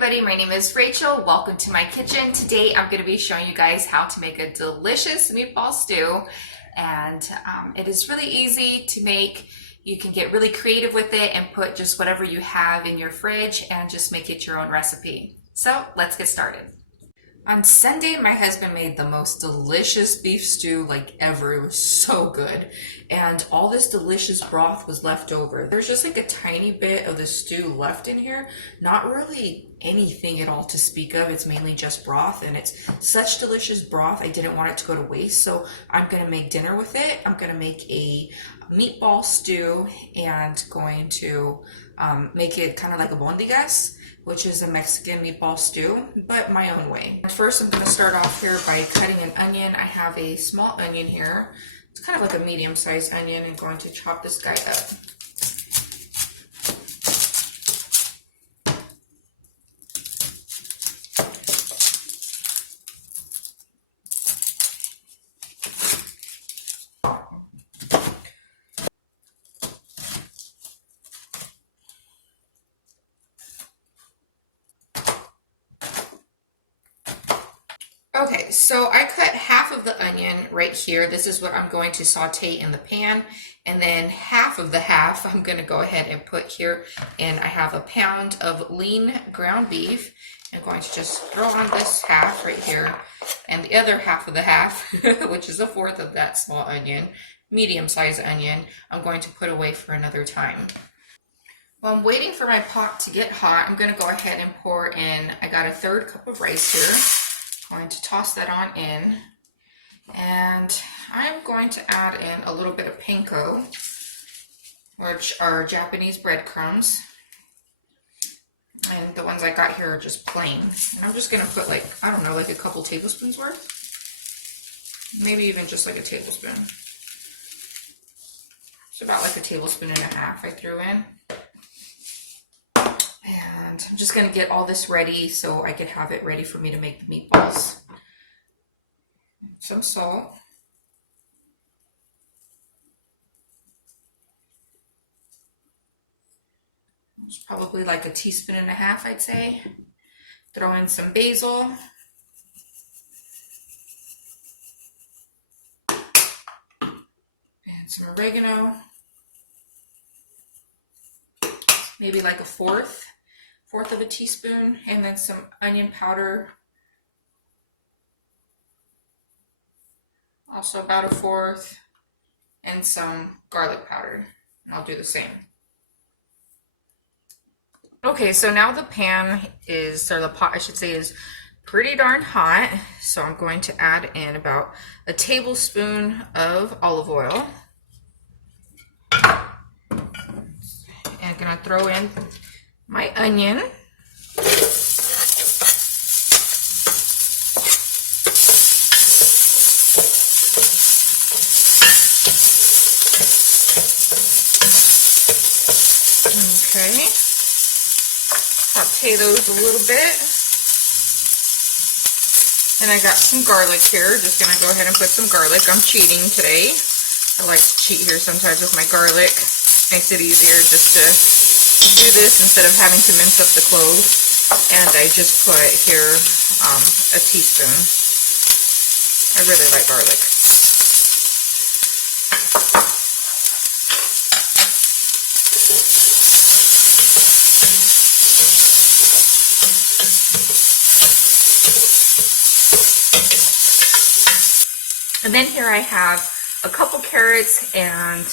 everybody, my name is Rachel. Welcome to my kitchen. Today I'm going to be showing you guys how to make a delicious meatball stew, and it is really easy to make. You can get really creative with it and put just whatever you have in your fridge and just make it your own recipe. So let's get started. On Sunday, my husband made the most delicious beef stew like ever. It was so good. And all this delicious broth was left over. There's just like a tiny bit of the stew left in here. Not really anything at all to speak of. It's mainly just broth, and it's such delicious broth. I didn't want it to go to waste, so I'm gonna make dinner with it. I'm gonna make a meatball stew and going to make it kind of like Albondigas, which is a Mexican meatball stew, but my own way. First, I'm going to start off here by cutting an onion. I have a small onion here. It's kind of like a medium-sized onion. I'm going to chop this guy up. Okay, so I cut half of the onion right here. This is what I'm going to saute in the pan. And then half of the half I'm going to go ahead and put here. And I have a pound of lean ground beef. I'm going to just throw on this half right here. And the other half of the half, which is a fourth of that small onion, medium-sized onion, I'm going to put away for another time. While I'm waiting for my pot to get hot, I'm going to go ahead and pour in, I got a 1/3 cup of rice here. Going to toss that on in, and I'm going to add in a little bit of Panko, which are Japanese breadcrumbs, and the ones I got here are just plain. And I'm just going to put, like, I don't know, like a couple tablespoons worth, maybe even just like a tablespoon. It's about like a tablespoon and a half I threw in. And I'm just going to get all this ready so I can have it ready for me to make the meatballs. Some salt. It's probably like a teaspoon and a half, I'd say. Throw in some basil. And some oregano. Maybe like a fourth of a teaspoon, and then some onion powder, also about a fourth, and some garlic powder, and I'll do the same. Okay, so now the pan is, or the pot I should say, is pretty darn hot, so I'm going to add in about a tablespoon of olive oil. And I'm gonna throw in my onion. Okay. Saute those a little bit. And I got some garlic here. Just gonna go ahead and put some garlic. I'm cheating today. I like to cheat here sometimes with my garlic. Makes it easier just to do this instead of having to mince up the cloves. And I just put here a teaspoon. I really like garlic. And then here I have a couple carrots and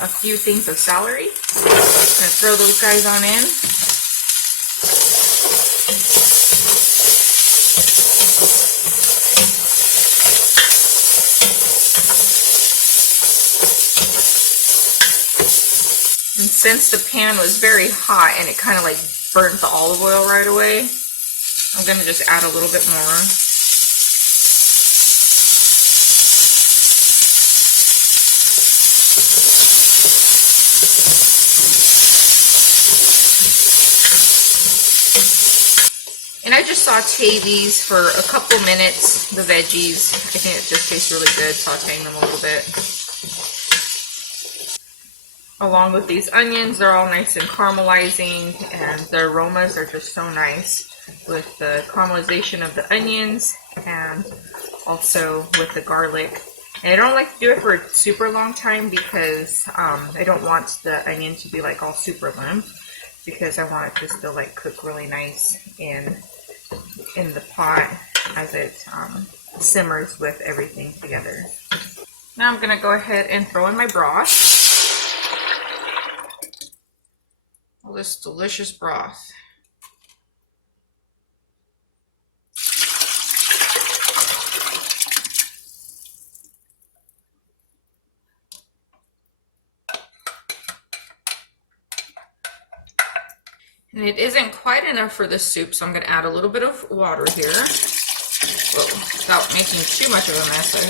a few things of celery. I'm gonna throw those guys on in. And since the pan was very hot and it kind of like burnt the olive oil right away, I'm gonna just add a little bit more. And I just saute these for a couple minutes, the veggies. I think it just tastes really good, sauteing them a little bit. Along with these onions, they're all nice and caramelizing, and the aromas are just so nice. with the caramelization of the onions and also with the garlic. And I don't like to do it for a super long time because I don't want the onion to be like all super limp, because I want it to still like cook really nice in the pot as it simmers with everything together. Now I'm gonna go ahead and throw in my broth. All this delicious broth. And it isn't quite enough for the soup, so I'm going to add a little bit of water here. Whoa, without making too much of a mess, I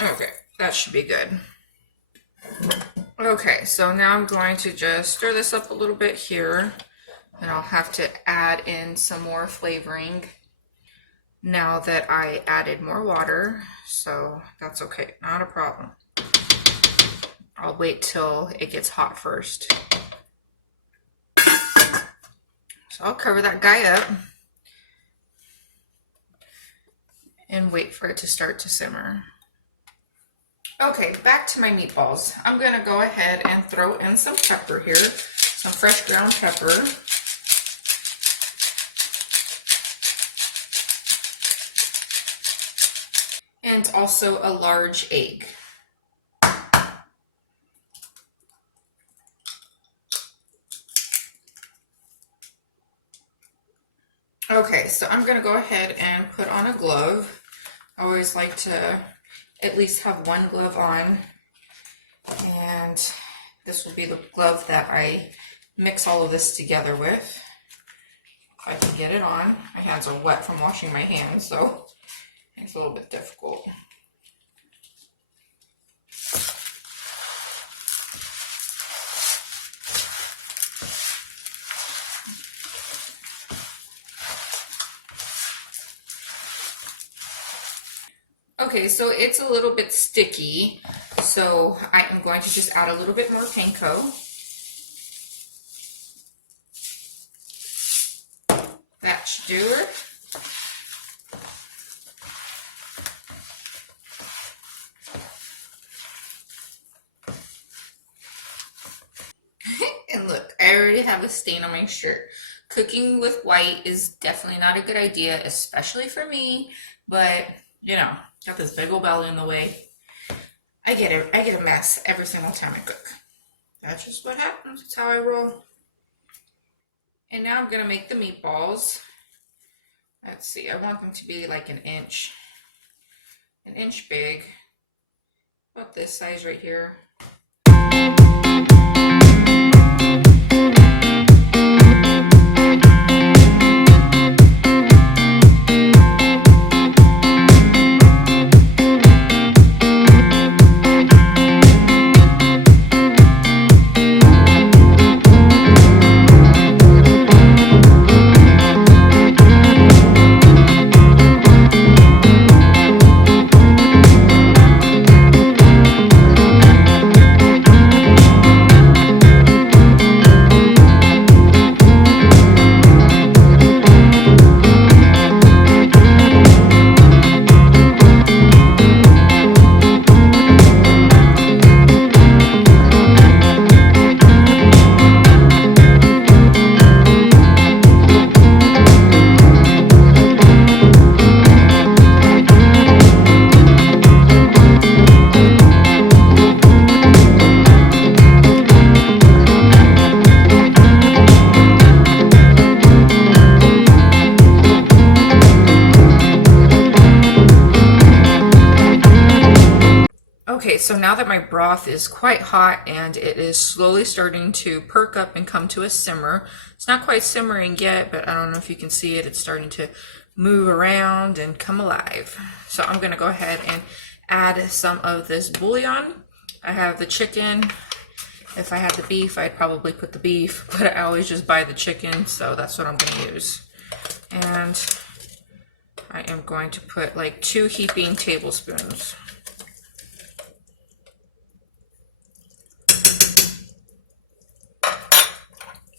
hope. Okay, that should be good. Okay, so now I'm going to just stir this up a little bit here. And I'll have to add in some more flavoring now that I added more water, so that's okay, not a problem. I'll wait till it gets hot first. So I'll cover that guy up and wait for it to start to simmer. Okay, back to my meatballs. I'm gonna go ahead and throw in some pepper here, some fresh ground pepper. And also a large egg. Okay, so I'm gonna go ahead and put on a glove. I always like to at least have one glove on, and this will be the glove that I mix all of this together with. If I can get it on. My hands are wet from washing my hands, so it's a little bit difficult. Okay, so it's a little bit sticky, so I am going to just add a little bit more panko. That should do it. And look, I already have a stain on my shirt. Cooking with white is definitely not a good idea, especially for me, but you know, got this big old belly in the way. I get a mess every single time I cook. That's just what happens. That's how I roll. And now I'm gonna make the meatballs. Let's see, I want them to be like an inch big. About this size right here. Okay, so now that my broth is quite hot and it is slowly starting to perk up and come to a simmer, it's not quite simmering yet, but I don't know if you can see it, it's starting to move around and come alive. So I'm gonna go ahead and add some of this bouillon. I have the chicken. If I had the beef, I'd probably put the beef, but I always just buy the chicken, so that's what I'm gonna use. And I am going to put like 2 heaping tablespoons.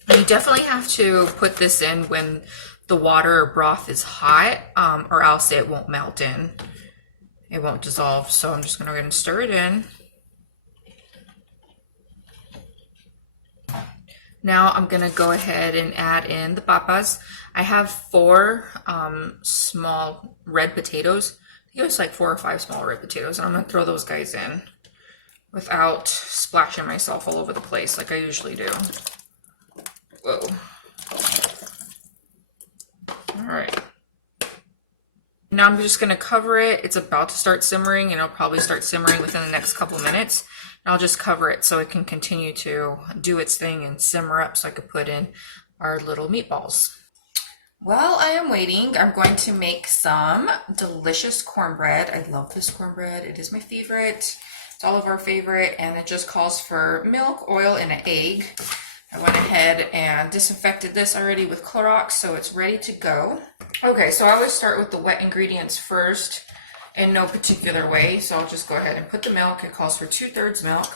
You definitely have to put this in when the water or broth is hot, or else it won't melt in. It won't dissolve. So I'm just going to go ahead and stir it in. Now I'm going to go ahead and add in the papas. I have 4 small red potatoes. I think it was like 4 or 5 small red potatoes. And I'm going to throw those guys in without splashing myself all over the place like I usually do. Whoa. All right. Now I'm just going to cover it. It's about to start simmering, and it'll probably start simmering within the next couple minutes. And I'll just cover it so it can continue to do its thing and simmer up so I could put in our little meatballs. While I am waiting, I'm going to make some delicious cornbread. I love this cornbread. It is my favorite. It's all of our favorite, and it just calls for milk, oil, and an egg. I went ahead and disinfected this already with Clorox, so it's ready to go. Okay, so I always start with the wet ingredients first in no particular way. So I'll just go ahead and put the milk. It calls for 2/3 milk.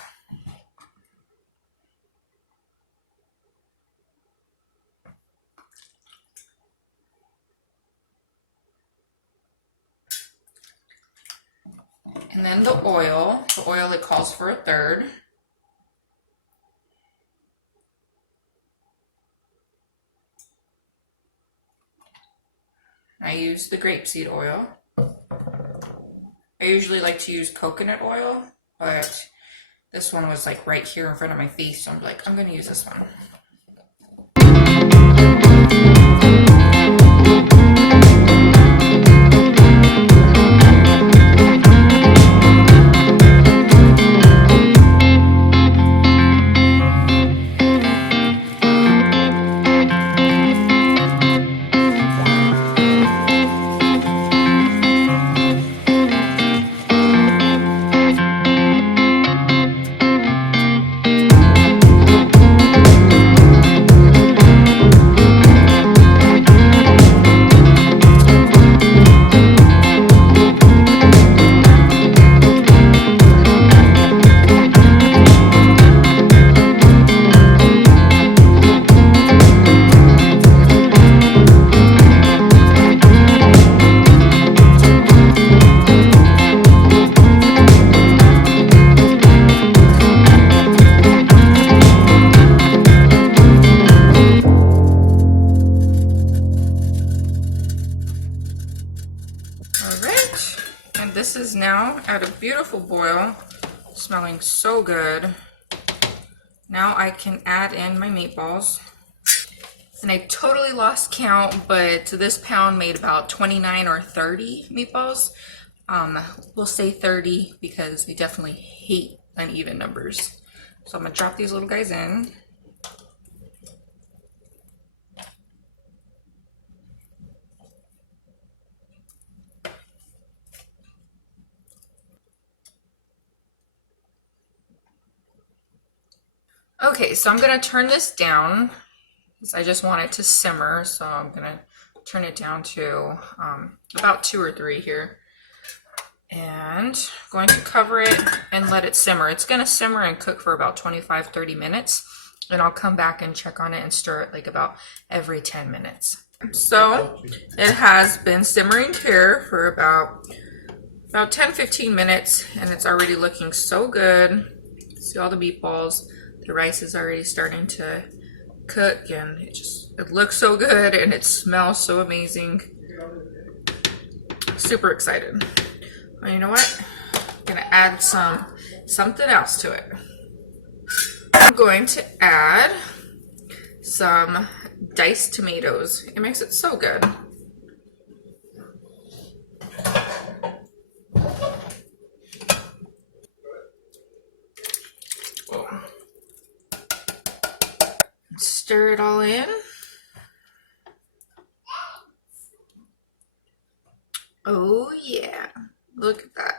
And then the oil it calls for 1/3. I use the grapeseed oil. I usually like to use coconut oil, but this one was like right here in front of my face, so I'm like, I'm gonna use this one. This is now at a beautiful boil, smelling so good. Now I can add in my meatballs. And I totally lost count, but this pound made about 29 or 30 meatballs. We'll say 30 because we definitely hate uneven numbers. So I'm gonna drop these little guys in. Okay, so I'm gonna turn this down because I just want it to simmer. So I'm gonna turn it down to about 2 or 3 here. And going to cover it and let it simmer. It's gonna simmer and cook for about 25-30 minutes. And I'll come back and check on it and stir it like about every 10 minutes. So it has been simmering here for about 10-15 minutes, and it's already looking so good. See all the meatballs. The rice is already starting to cook, and it looks so good, and it smells so amazing. Super excited. Well, you know what? I'm gonna add something else to it. I'm going to add some diced tomatoes. It makes it so good. Stir it all in. Oh yeah, look at that.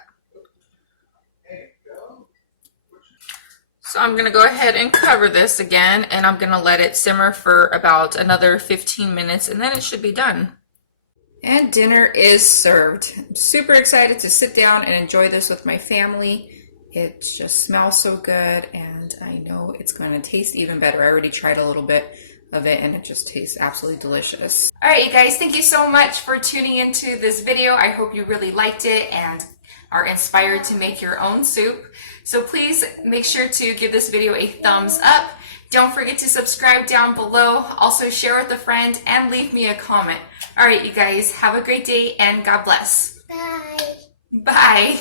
So I'm gonna go ahead and cover this again, and I'm gonna let it simmer for about another 15 minutes, and then it should be done. And dinner is served. I'm super excited to sit down and enjoy this with my family. It just smells so good, and I know it's going to taste even better. I already tried a little bit of it, and it just tastes absolutely delicious. All right, you guys, thank you so much for tuning into this video. I hope you really liked it and are inspired to make your own soup. So please make sure to give this video a thumbs up. Don't forget to subscribe down below. Also share with a friend and leave me a comment. All right, you guys, have a great day and God bless. Bye. Bye.